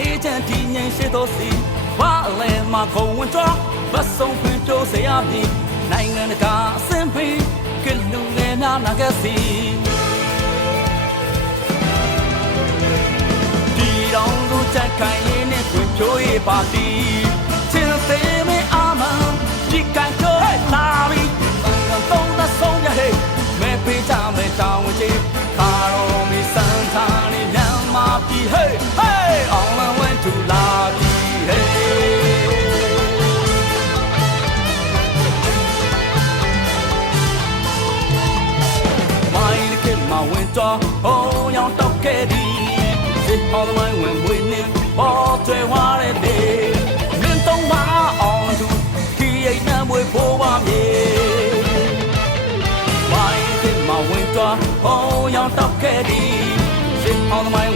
အေဂျင့်ဒီငိမ့်ရှိသောစီဘာလဲမှာခုံဝင်တော့ဘတ်ဆုံးဖွင့်ပြစရာပြီနိုင်ငံတကာအစင်ပေးကလူငယ်များနာခဲ့စီဒီတော်သူချက်ခိုင်ရင်းနဲ့ဖွင့်ပြရေးပါတီချင်းသေးမအာမန်ဒီကန်ကိုလာပြီဘန်ကတော့သဆုံးရဟဲ့မဲပေးကြမယ်တောင်းချေခါတော်မီစန်သာနေမြန်မာပြည်ဟေးဟေးအောင်လဝဲတူလာပြီဟေးမိုင်းကမဝင်တော့ဟိုးရောင်တော့ခဲ့ဒီစစ်ဟောင်းမိုင်းဝင်မွေးနေပေါ်ကျွဲဝါတဲ့လေမင်းတော့မအောင်သူခီးရိတ်နှံမွေးဖို့ပါမြေမိုင်းကမဝင်တော့ဟိုးရောင်တော့ခဲ့ဒီစစ်ဟောင်းမိုင်း